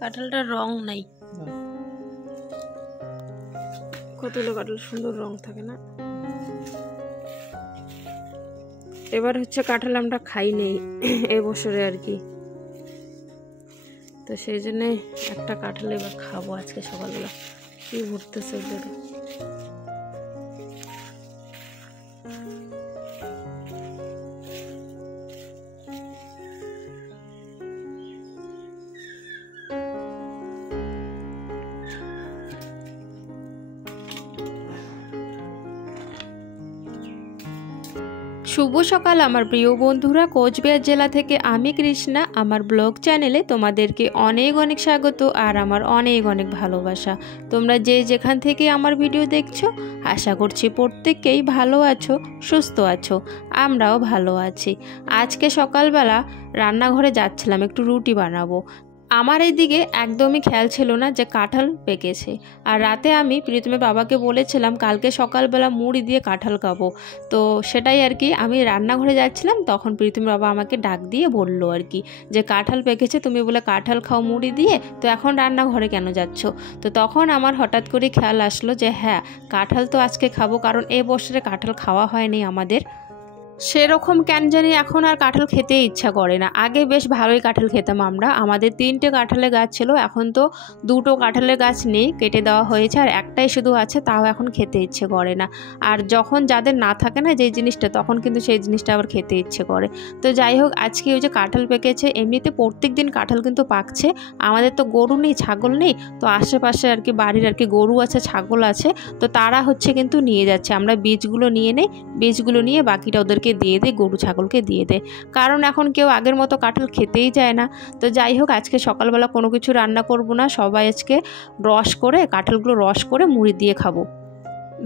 কাঁঠালটার রং নাই, কতগুলো কাঁঠাল সুন্দর রং থাকে না। এবার হচ্ছে কাঁঠাল আমরা খাই নেই এবছরে আর কি, তো সেই জন্য একটা কাঁঠাল এবার খাবো আজকে সকালবেলা। কি ঘুরতেছে ওদের। শুভ সকাল আমার প্রিয় বন্ধুরা, কোচবিহার জেলা থেকে আমি কৃষ্ণা। আমার ব্লগ চ্যানেলে তোমাদেরকে অনেক অনেক স্বাগত আর আমার অনেক অনেক ভালোবাসা। তোমরা যে যেখান থেকে আমার ভিডিও দেখছো, আশা করছি প্রত্যেককেই ভালো আছো, সুস্থ আছো। আমরাও ভালো আছি। আজকে সকালবেলা রান্নাঘরে যাচ্ছিলাম, একটু রুটি বানাবো। আমার এইদিকে একদমই খেয়াল ছিল না যে কাঁঠাল পেকেছে। আর রাতে আমি প্রীতমের বাবাকে বলেছিলাম কালকে সকালবেলা মুড়ি দিয়ে কাঁঠাল খাবো। তো সেটাই আর কি, আমি রান্নাঘরে যাচ্ছিলাম, তখন প্রীতমের বাবা আমাকে ডাক দিয়ে বলল আর কি যে কাঁঠাল পেকেছে, তুমি বলে কাঁঠাল খাও মুড়ি দিয়ে, তো এখন রান্নাঘরে কেন যাচ্ছ? তো তখন আমার হঠাৎ করে খেয়াল আসলো যে হ্যাঁ, কাঁঠাল তো আজকে খাবো, কারণ এই বছরে কাঁঠাল খাওয়া হয়নি আমাদের। সেরকম কেন জানি এখন আর কাঁঠাল খেতে ইচ্ছা করে না। আগে বেশ ভালোই কাঁঠাল খেতাম আমরা। আমাদের 3টে কাঁঠালের গাছ ছিল, এখন তো 2টো কাঁঠালের গাছ নেই, কেটে দেওয়া হয়েছে, আর একটাই শুধু আছে, তাও এখন খেতে ইচ্ছে করে না। আর যখন যাদের না থাকে না যেই জিনিসটা, তখন কিন্তু সেই জিনিসটা আবার খেতে ইচ্ছে করে। তো যাই হোক, আজকে ওই যে কাঁঠাল পেকেছে, এমনিতে প্রত্যেক দিন কাঁঠাল কিন্তু পাকছে। আমাদের তো গরু নেই, ছাগল নেই, তো আশেপাশে আর কি বাড়ির আর কি গরু আছে, ছাগল আছে, তো তারা হচ্ছে কিন্তু নিয়ে যাচ্ছে। আমরা বীজগুলো নিয়ে নেই, বীজগুলো নিয়ে বাকিটা ওদেরকে দিয়ে দেয়, গরু ছাগলকে দিয়ে দেয়, কারণ এখন কেউ আগের মতো কাঁঠাল খেতেই যায় না। তো যাই হোক, আজকে সকালবেলা কোনো কিছু রান্না করব না, সবাই আজকে রস করে কাঁঠালগুলো রস করে মুড়ি দিয়ে খাবো।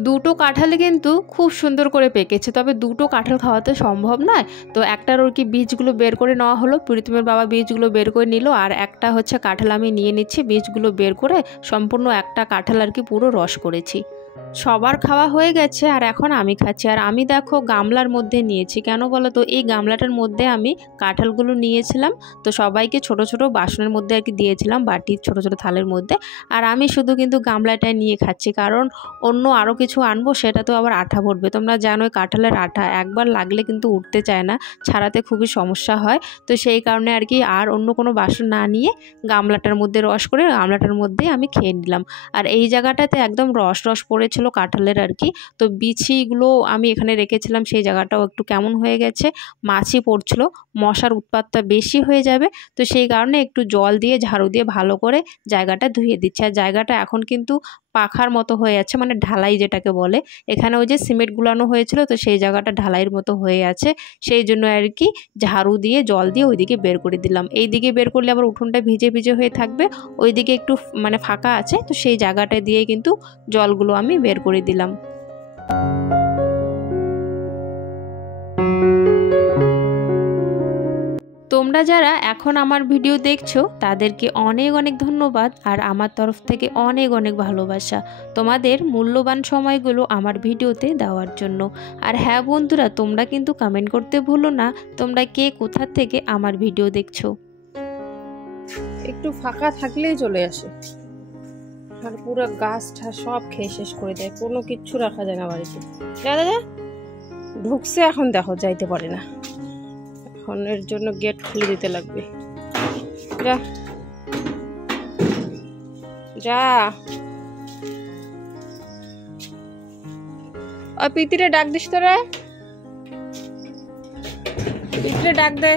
2টো কাঁঠালে কিন্তু খুব সুন্দর করে পেকেছে, তবে 2টো কাঁঠাল খাওয়া তো সম্ভব নয়। তো একটার ওর কি বীজগুলো বের করে নেওয়া হলো, প্রীতমের বাবা বীজগুলো বের করে নিল, আর একটা হচ্ছে কাঁঠাল আমি নিয়ে নিচ্ছি, বীজগুলো বের করে সম্পূর্ণ একটা কাঁঠাল আর কি পুরো রস করেছি। সবার খাওয়া হয়ে গেছে, আর এখন আমি খাচ্ছি। আর আমি দেখো গামলার মধ্যে নিয়েছি, কেন বলো তো, এই গামলাটার মধ্যে আমি কাঁঠালগুলো নিয়েছিলাম, তো সবাইকে ছোট ছোট বাসনের মধ্যে আর কি দিয়েছিলাম, বাটির ছোট ছোট থালের মধ্যে। আর আমি শুধু কিন্তু গামলাটায় নিয়ে খাচ্ছি, কারণ অন্য আরও কিছু আনবো, সেটা তো আবার আঠা পড়বে। তোমরা জানো কাঁঠালের আঠা একবার লাগলে কিন্তু উঠতে চায় না, ছাড়াতে খুবই সমস্যা হয়। তো সেই কারণে আর কি আর অন্য কোনো বাসন না নিয়ে গামলাটার মধ্যে রস করে গামলাটার মধ্যে আমি খেয়ে নিলাম। আর এই জায়গাটাতে একদম রস রস পড়েছিল কাঁঠালের আর কি, তো বিছিগুলো আমি এখানে রেখেছিলাম, সেই জায়গাটাও একটু কেমন হয়ে গেছে, মাছি পড়ছিল, মশার উৎপাতটা বেশি হয়ে যাবে। তো সেই কারণে একটু জল দিয়ে ঝাড়ু দিয়ে ভালো করে জায়গাটা ধুয়ে দিচ্ছে। আর জায়গাটা এখন কিন্তু পাখার মতো হয়ে আছে, মানে ঢালাই যেটাকে বলে। এখানে ওই যে সিমেন্ট গুলানো হয়েছিল, তো সেই জায়গাটা ঢালাইয়ের মতো হয়ে আছে, সেই জন্য আর কি ঝাড়ু দিয়ে জল দিয়ে ওইদিকে বের করে দিলাম। এই দিকে বের করলে আবার উঠোনটা ভিজে ভিজে হয়ে থাকবে, ওইদিকে একটু মানে ফাঁকা আছে, তো সেই জায়গাটা দিয়ে কিন্তু জলগুলো আমি বের করে দিলাম। তোমরা যারা এখন আমার ভিডিও দেখছো, তাদেরকে অনেক অনেক ধন্যবাদ, আর আমার তরফ থেকে অনেক অনেক ভালোবাসা তোমাদের মূল্যবান সময়গুলো আমার ভিডিওতে দেওয়ার জন্য। আর হ্যাঁ বন্ধুরা, তোমরা কিন্তু কমেন্ট করতে ভুলো না, তোমরা কে কোথা থেকে আমার ভিডিও দেখছো। একটু ফাঁকা থাকলেই চলে আসে, আর পুরো গাছটা সব খেয়ে শেষ করে দেয়, কোনো কিচ্ছু রাখা যায় না বাড়িতে। যা যা ঢুকছে, এখন দেখো যাইতে পারে না, এখন এর জন্য গেট খুলে দিতে লাগবে। যা যা, পিতিরে ডাক দিস তোরা, পিতিরে ডাক দে।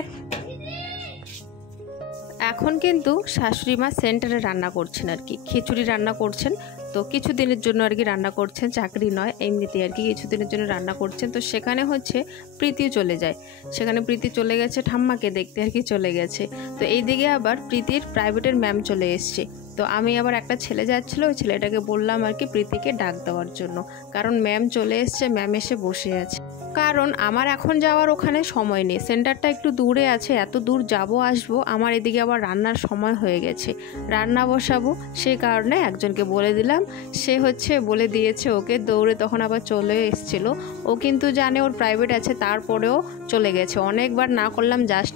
এখন কিন্তু শাশুড়ি মা সেন্টারে রান্না করছেন আর কি, খিচুড়ি রান্না করছেন। তো কিছুদিনের জন্য আর কি রান্না করছেন, চাকরি নয়, এমনিতে আর কি কিছুদিনের জন্য রান্না করছেন। তো সেখানে হচ্ছে প্রীতি চলে যায়, সেখানে প্রীতি চলে গেছে ঠাম্মাকে দেখতে আর কি চলে গেছে। তো এইদিকে আবার প্রীতির প্রাইভেটের ম্যাম চলে এসছে, তো আমি আবার একটা ছেলে যাচ্ছিলো, ওই ছেলেটাকে বললাম আর কি প্রীতিকে ডাক দেওয়ার জন্য, কারণ ম্যাম চলে এসছে, ম্যাম এসে বসে আছে। কারণ আমার এখন যাওয়ার ওখানে সময় নেই, সেন্টারটা একটু দূরে আছে, এত দূর যাবো আসবো, আমার এদিকে আবার রান্নার সময় হয়ে গেছে, রান্না বসাবো, সেই কারণে একজনকে বলে দিলাম। সে বলে দিয়েছে ওকে, দৌড়ে তখন আবার চলে এসেছিলো। ও কিন্তু জানে ওর প্রাইভেট আছে, তারপরেও চলে গেছে। অনেকবার না করলাম যাস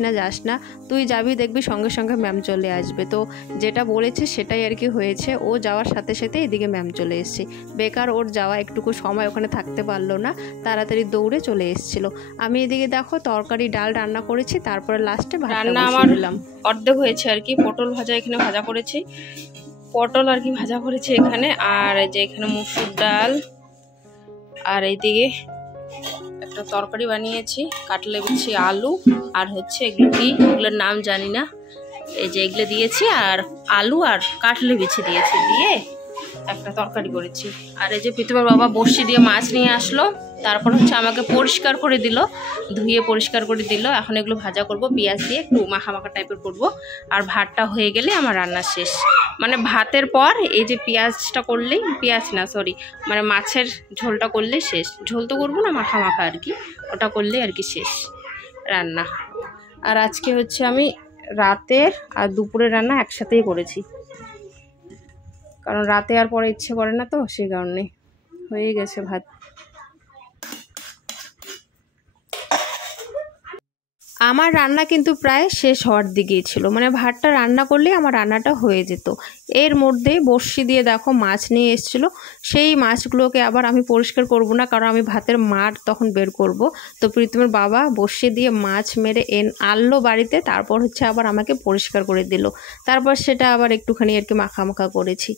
না, তুই যাবি দেখবি সঙ্গে সঙ্গে ম্যাম চলে আসবে। তো যেটা বলেছে সেটাই আর কি হয়েছে, ও যাওয়ার সাথে সাথে এদিকে ম্যাম চলে এসছে। বেকার ওর যাওয়া একটুকু সময় ওখানে থাকতে পারলো না, তাড়াতাড়ি দৌড়ে চলে এসেছিলো। আমি এদিকে দেখো তরকারি ডাল রান্না করেছি, তারপরে লাস্টে রান্না আমার অর্ধেক হয়েছে আর কি। পটল ভাজা এখানে ভাজা করেছি, পটল আর কি ভাজা করেছি এখানে, আর এই যে এখানে মুসুর ডাল, আর এইদিকে একটা তরকারি বানিয়েছি, কাটলে বিছি আলু, আর এগুলো কি, এগুলোর নাম জানি না, এই যে এগুলো দিয়েছি, আর আলু আর কাটলে বিছি দিয়েছি, দিয়ে একটা তরকারি করেছি। আর এই যে প্রীতমের বাবা বড়শি দিয়ে মাছ নিয়ে আসলো, তারপর আমাকে পরিষ্কার করে দিল, ধুয়ে পরিষ্কার করে দিল। এখন এগুলো ভাজা করব, পেঁয়াজ দিয়ে একটু মাখা মাখা টাইপের করব। আর ভাতটা হয়ে গেলে আমার রান্না শেষ, মানে ভাতের পর এই যে পেঁয়াজটা করলেই, মানে মাছের ঝোলটা করলেই শেষ। ঝোল তো করবো না, মাখা মাখা আর কি, ওটা করলেই আর কি শেষ রান্না। আর আজকে আমি রাতের আর দুপুরের রান্না একসাথেই করেছি, কারণ রাতে আর পরে ইচ্ছে করে না, তো সেই কারণে হয়ে গেছে ভাত। আমার রান্না কিন্তু প্রায় শেষ হওয়ার দিকেই ছিল, মানে ভাতটা রান্না করলেই আমার রান্নাটা হয়ে যেত। এর মধ্যে বড়শি দিয়ে দেখো মাছ নিয়ে এসেছিলো, সেই মাছগুলোকে আবার আমি পরিষ্কার করব না, কারণ আমি ভাতের মার তখন বের করব। তো প্রীতমের বাবা বড়শি দিয়ে মাছ মেরে আনলো বাড়িতে, তারপর আবার আমাকে পরিষ্কার করে দিল। তারপর সেটা আবার একটুখানি আর কি মাখা মাখা করেছি।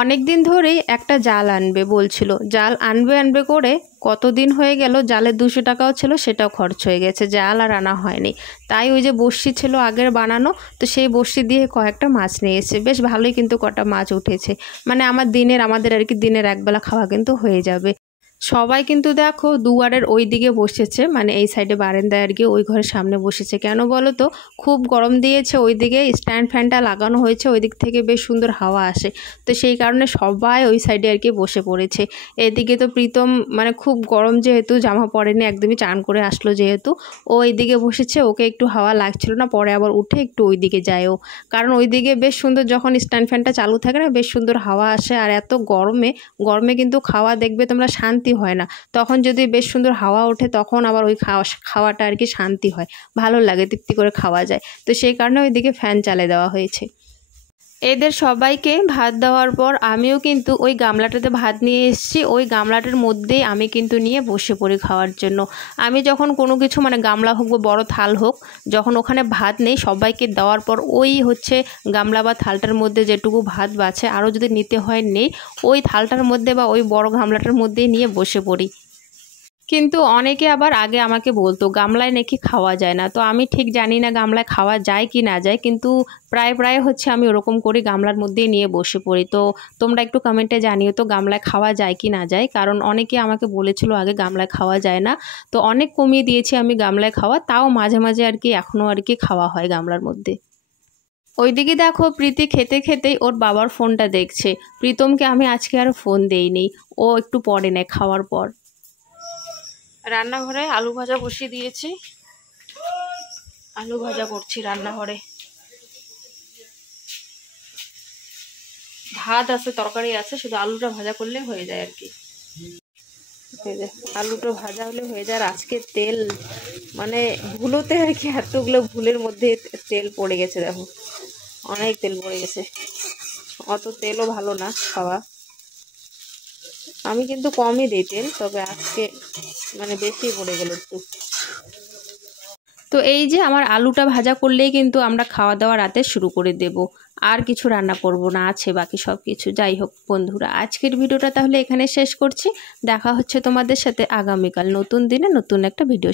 অনেক দিন ধরেই একটা জাল আনবে বলছিল, জাল আনবে করে কতদিন হয়ে গেল, জালের 200 টাকাও ছিল, সেটাও খরচ হয়ে গেছে, জাল আর আনা হয়নি। তাই ওই যে বড়শি ছিল আগের বানানো, তো সেই বড়শি দিয়ে কয়েকটা মাছ নিয়ে এসেছে, বেশ ভালোই কিন্তু কটা মাছ উঠেছে, মানে আমাদের আর কি দিনের একবেলা খাওয়া কিন্তু হয়ে যাবে। সবাই কিন্তু দেখো দুয়ারের ওই দিকে বসেছে, মানে এই সাইডে বারান্দায় আর কি, ওই ঘরের সামনে বসেছে। কেন বলো তো, খুব গরম দিয়েছে, ওই দিকে স্ট্যান্ড ফ্যানটা লাগানো হয়েছে, ওই দিক থেকে বেশ সুন্দর হাওয়া আসে, তো সেই কারণে সবাই ওই সাইডে আর কি বসে পড়েছে। এদিকে তো প্রীতম মানে খুব গরম, যেহেতু জামা পরেনি, একদমই চান করে আসলো যেহেতু, ও এইদিকে বসেছে, ওকে একটু হাওয়া লাগছিল না, পরে আবার উঠে একটু ওই দিকে যায় ও, কারণ ওই দিকে বেশ সুন্দর, যখন স্ট্যান্ড ফ্যানটা চালু থাকে না, বেশ সুন্দর হাওয়া আসে। আর এত গরমে কিন্তু খাওয়া দেখবে তোমরা শান্তি হয় না, তখন যদি বেশ সুন্দর হাওয়া ওঠে, তখন আবার ওই খাওয়াটা আর কি শান্তি হয়, ভালো লাগে, তৃপ্তি করে খাওয়া যায়। তো সেই কারণে ওইদিকে ফ্যান চালিয়ে দেওয়া হয়েছে। এদের সবাইকে ভাত দেওয়ার পর আমিও কিন্তু ওই গামলাটাতে ভাত নিয়ে এসেছি, ওই গামলাটার মধ্যেই আমি কিন্তু নিয়ে বসে পড়ি খাওয়ার জন্য। আমি যখন কোনো কিছু, মানে গামলা হোক বা বড় থাল হোক, যখন ওখানে ভাত নেই, সবাইকে দেওয়ার পর ওই গামলা বা থালটার মধ্যে যেটুকু ভাত বাঁচে, আরও যদি নিতে হয় নেই, ওই থালটার মধ্যে বা ওই বড় গামলাটার মধ্যেই নিয়ে বসে পড়ি। কিন্তু অনেকে আবার আগে আমাকে বলতো গামলায় নাকি খাওয়া যায় না, তো আমি ঠিক জানি না গামলায় খাওয়া যায় কি না যায়, কিন্তু প্রায় আমি ওরকম করি, গামলার মধ্যেই নিয়ে বসে পড়ি। তো তোমরা একটু কমেন্টে জানিও তো গামলায় খাওয়া যায় কি না যায়, কারণ অনেকে আমাকে বলেছিল আগে গামলায় খাওয়া যায় না, তো অনেক কমিয়ে দিয়েছি আমি গামলায় খাওয়া, তাও মাঝে মাঝে আর কি এখনও আর কি খাওয়া হয় গামলার মধ্যে। ওইদিকে দেখো প্রীতি খেতেই ওর বাবার ফোনটা দেখছে। প্রীতমকে আমি আজকে আর ফোন দেইনি, ও একটু পরে নেয় খাওয়ার পর। রান্নাঘরে আলু ভাজা বসিয়ে দিয়েছি, আলু ভাজা করছি রান্নাঘরে। ভাত আছে, তরকারি আছে, শুধু আলুটা ভাজা করলে হয়ে যায় আর কি। আলুটা ভাজা হলে হয়ে যায়। আর আজকে তেল, মানে ভুলোতে আর কি, এতগুলো ভুলের মধ্যে তেল পড়ে গেছে, দেখো অনেক তেল পড়ে গেছে। অত তেলও ভালো না খাওয়া, আমি কিন্তু কমই দিই তেল, তবে আজকে মানে বেশি পড়ে গেল একটু। তো এই যে আমার আলুটা ভাজা করলেই কিন্তু আমরা খাওয়া দাওয়া রাতে শুরু করে দেব, আর কিছু রান্না করব না, আছে বাকি সব কিছু। যাই হোক বন্ধুরা, আজকের ভিডিওটা তাহলে এখানে শেষ করছি, দেখা হচ্ছে তোমাদের সাথে আগামীকাল নতুন দিনে নতুন একটা ভিডিও।